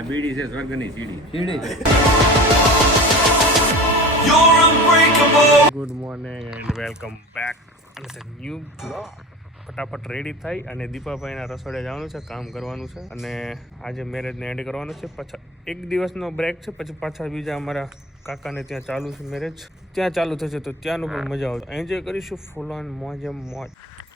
આ બીડી છે સ્વર્ગની સીડી. Good morning and welcome back અને ન્યૂ બ્લોગ ફટાફટ રેડી થઈ અને દીપાભાઈના રસોડે જવાનું છે કામ કરવાનું છે. અને આજે મેરેજને એન્ડ કરવાનું છે. પાછા એક દિવસનો બ્રેક છે પછી પાછા બીજા અમારા કાકાને ત્યાં ચાલુ છે મેરેજ ત્યાં ચાલુ થશે તો ત્યાંનું પણ મજા આવશે. એન્જોય કરીશું ફૂલ ઓન મોજ એમ મોજ.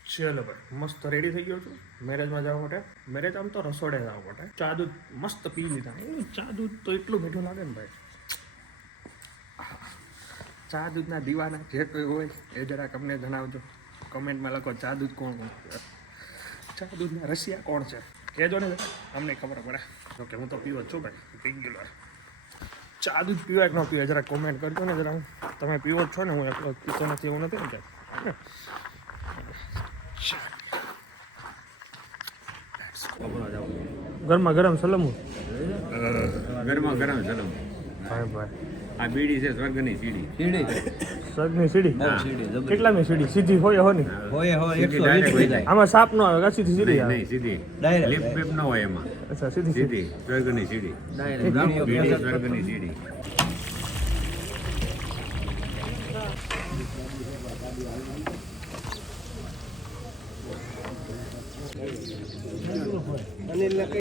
ચલો ભાઈ મસ્ત રેડી થઈ ગયો છું મેરેજમાં જવા માટે. મેરેજ આમ તો રસોડે જવા માટે. ચા દૂધ મસ્ત પી લીધા. ચા દૂધ તો એટલું મીઠું લાગે ને ભાઈ. ચા દૂધના દીવાના જે કોઈ હોય એ જરાક અમને જણાવજો. કમેન્ટમાં લખો ચા દૂધ કોણ કોણ ચા દૂધના રસિયા કોણ છે? કહેજો ને અમને ખબર પડે. ઓકે હું તો પીવો છું ભાઈ. પી ગયેલો ચા દૂધ પીવા કે ન પીવા જરા કોમેન્ટ કરજો ને જરા. તમે પીવો છો ને, હું એકલો પીતો નથી, એવું નથી ને ગરમા ગરમ સલમું. ગરમા ગરમ સલમ. ભાઈ ભાઈ. આ બીડી છે સ્વર્ગની સીડી. સ્વર્ગની સીડી? સીડી કેટલામી સીડી? સીધી હોય હો ની. હોય હોય જાય. આમાં સાપ નો આવે સીધી સીડી નહીં આવે. નહીં સીધી. ડાયરેક્ટ લિપ બીપ ન હોય એમાં. અચ્છા સીધી સીધી. સ્વર્ગની સીડી. બીડી સ્વર્ગની સીડી.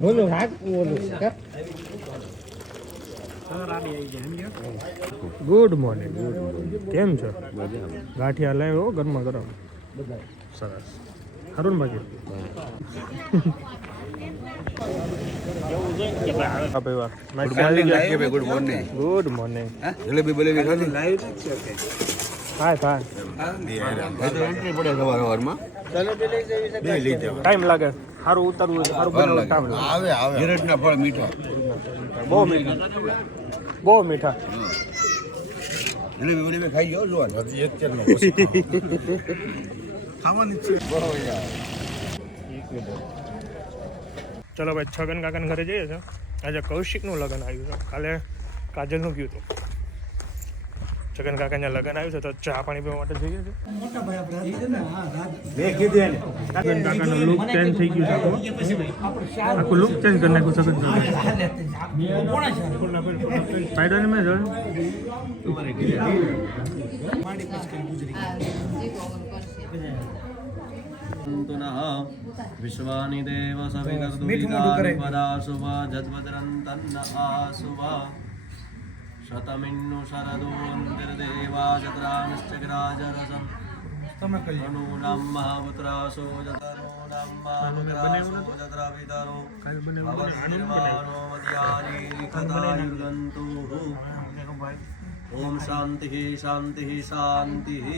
ગુડ મોર્નિંગ ગુડ મોર્નિંગ કેમ છો? ગાંઠિયા લાવ્યો ઘરમાં ગરમ સરસ. સારું ને બાકી good morning good morning jalebi બલેબી ખાધી? થાય થાય એન્ટ્રી પડે સવાર સવારમાં બે લઈ જવા ટાઈમ લાગે. સારું ઉતરવું હોય સારું બનાવવું ટાઈમ લાગે. આવે આવે. ગેરેટના ફળ મીઠા. બહુ મીઠા. બહુ મીઠા. બલેબી ખાઈ ગયો જોવા હજી ખાવાની છે. ચલો ભાઈ છગન કાકાને ઘરે જઈએ છે આજે કૌશિકનું લગ્ન આવ્યું છે. કાલે કાજલનું ગયું હતું. જગન કાકાના લગ્ન આવ્યું છે તો ચા પાણી પીવા માટે જોઈએ છે મોટા ભાઈ લુક ચેન્જ થઈ ગયું છે આખું. લુક ચેન્જ કરી નાખ્યું જગન કાકા ફાયદો ને મેં જોયું વિશ્વાની દેવ સવિ પદાશુભા જજવદ્રંતન્ન આશુભા शतमिन्नु शरदोन्तिर्देवा चत्रांश्चक्राजरसम् तनूनां महापुत्रासो जतनूनां महापुत्रासो जत्रापितरो भवन्निर्माणो मद्यानि लिखतायुगन्तुः ॐ शान्तिः शान्तिः शान्तिः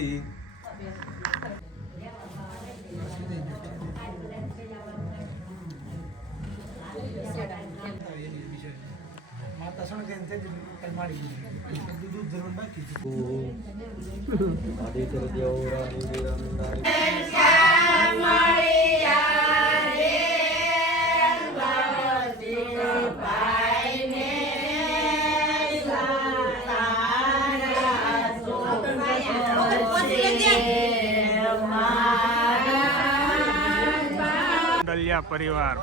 ડલિયા પરિવાર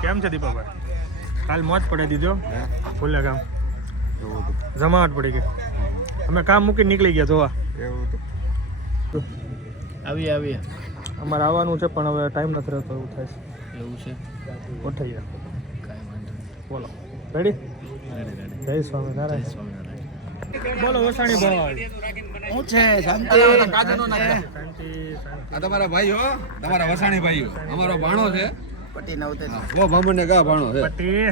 કેમ છે દીપાભાઈ કાલ મોજ પડાવી દીધો. ફૂલે કામ જમાવટ પડી ગઈ. અમે કામ મૂકીને નીકળી ગયા જોવા. આવી આવી અમારે આવવાનું છે પણ હવે ટાઈમ નથી રહેતો એવું થાય છે. એવું છે? ઉઠાઈ બોલો. રેડી જય સ્વામિનારાયણ. સ્વામિનારાયણ. બોલો વસાણી ભાઈ. શું છે? શાંતિ? શાંતિ શાંતિ. આ તમારા ભાઈઓ તમારા વસાણી ભાઈઓ. અમારો ભાણો છે. હા, વો બામણને કા ભાણો છે. પટી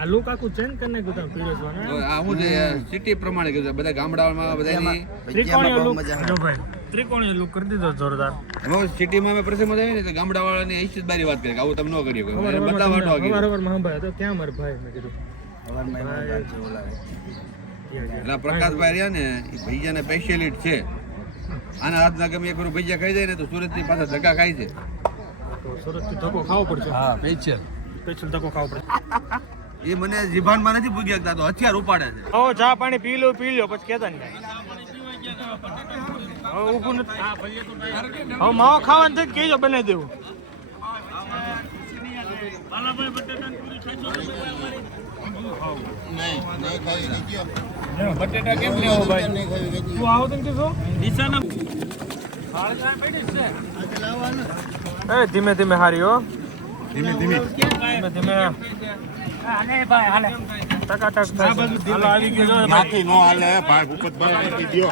આ લુક આખું ચેન્જ કરી નાખ્યું તમે પીરસવાના આ હું જે સિટી પ્રમાણે કીધું. બધા ગામડાઓમાં બધાની ત્રિકોણીય લુક જો ભાઈ ત્રિકોણીય લુક કરી દીધો જોરદાર. હવે સિટીમાં અમે પ્રસંગમાં જઈએ ને તો ગામડાવાળાની ઈચ્છિત બારી વાત કરી કે આવું તમે ન કરીએ કોઈ. બતાવવાનો આ કીધું. અવારમાં ભાઈ તો ક્યાં મારા ભાઈ મે કીધું? એટલે આ પ્રકાશભાઈ રહ્યા ને એ ભૈયાને સ્પેશિયલિટ છે. આના હાથના ગમે એક વાર ભૈયા ખાઈ જાય ને તો સુરતથી પાછા ધક્કા ખાય છે. તો સુરતથી ધક્કો ખાવો પડશે. હા સ્પેશિયલ. સ્પેશિયલ ધક્કો ખાવો પડશે. એ મને જીભાનમાં નથી પૂગી શકતા તો હથિયાર ઉપાડે છે. ઓ ચા પાણી પી લો પી લો પછી કેતા ને હવે ઊભું નથી. હવે માવો ખાવાનું થઈ કેજો બનાવી દેવું. બટેટા કેમ લેવો ભાઈ? તું આવો તો કે શું એ ધીમે ધીમે હારી હો. ધીમે ધીમે. ધીમે ધીમે. ટકાટક થાય. છે. હાલો આવી ગયો ભાઈ. નો હાલે ભાઈ ભૂપતભાઈ આપી દ્યો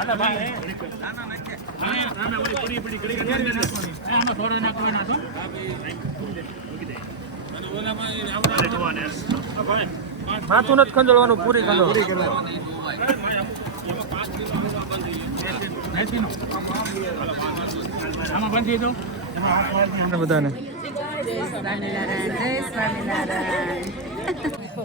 માથું નથી ખંજોળવાનું પૂરી જય સ્વામિનારાયણ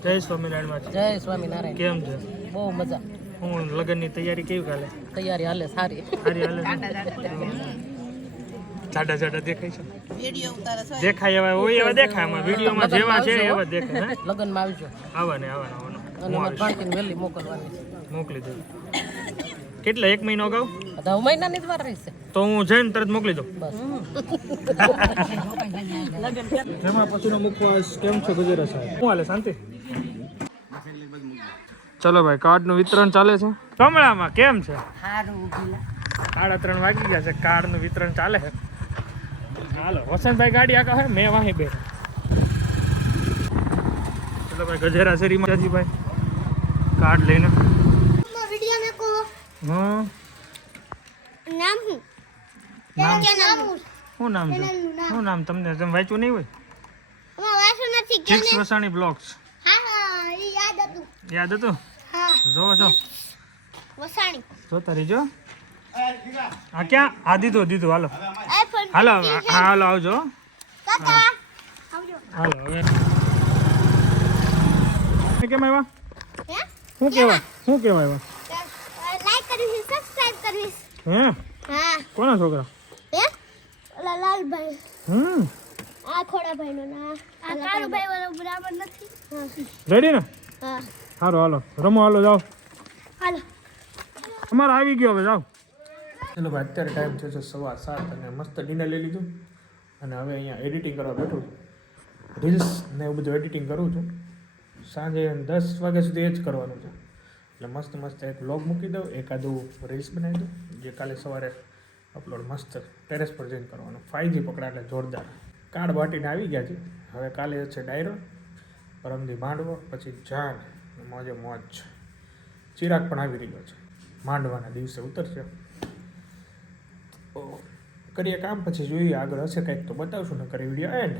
જય સ્વામિનારાયણ. જય સ્વામિનારાયણ. કેમ છે? બહુ મજા. હું લગ્નની તૈયારી કેવી કાલે? તૈયારી હાલે સારી. સારી હાલે જાડા જાડા દેખાય છે? દેખાય એવા હોય એવા દેખાય આમાં. વિડીયોમાં જેવા છે એવા દેખાય હે? લગ્નમાં આવજો. આવા ને આવા ને આવા ને. અને મારી પાર્ટી. ભાણકીને મોકલવાની છે. મોકલી દઉં. કેટલા એક મહિનો અગાઉ? દહ મહિનાની જ વાર રહેશે. તો હું જઈને તરત મોકલી દઉં. બસ. જેમાં પછીનો મુખવાસ કેમ છો ગુજરાત સાહેબ? શું હાલે શાંતિ? ચલો ભાઈ કાર્ડનું વિતરણ ચાલે છે? કમળામાં કેમ છે? સાડા ત્રણ વાગી ગયા છે કાર્ડનું વિતરણ ચાલે છે. હાલો વસંતભાઈ ગાડી આગળ હે મેં વાહી બે ચલો ભાઈ ગજેરા શેરીમાં ભાઈ. કાર્ડ લઈને. હા એનું નામ શું? નામ શું? નામ શું નામ તમને? તમે વાંચ્યું નહીં હોય? અમે યાદ હતું. યાદ હતું? જો જો હા ક્યાં? હા દીધો હાલો. હાલો હા હાલો આવજો. હાલો હવે. કેમ શું કહેવાય? શું કહેવાય? લાઈક હે હા. કોના છોકરા? હે? ઓલા લાલભાઈ. હમ. આ ખોડાભાઈ નો ના આ કાળુભાઈ વાળો બરાબર નથી? રેડી ને? હા. સારું હાલો. રમો હાલો જાઓ. હાલો. અમારે આવી ગયો હવે જાઓ. ચલો ભાઈ અત્યારે ટાઈમ છે સવા સાત અને મસ્ત ડિનર લઈ લીધું. અને હવે અહીંયા એડિટિંગ કરવા બેઠું રીલ્સ ને એવું બધું એડિટિંગ કરું છું. સાંજે દસ વાગ્યા સુધી એ જ કરવાનું છે. એટલે મસ્ત મસ્ત એક વ્લોગ મૂકી દઉં એકાદું રીલ્સ બનાવી દઉં, જે કાલે સવારે અપલોડ મસ્ત ટેરેસ પર જઈને કરવાનું. ફાઈવજી પકડા એટલે જોરદાર. કાર્ડ વાટીને આવી ગયા છે. હવે કાલે છે ડાયરો, પરમદી માંડવો, પછી જાન, મોજે મોજ. ચિરાગ પણ આવી રહ્યો છે. માંડવાના દિવસે ઉતરશે. કરીએ કામ, પછી જોઈએ આગળ હશે કંઈક તો બતાવશું ને કરી વીડિયો એન્ડ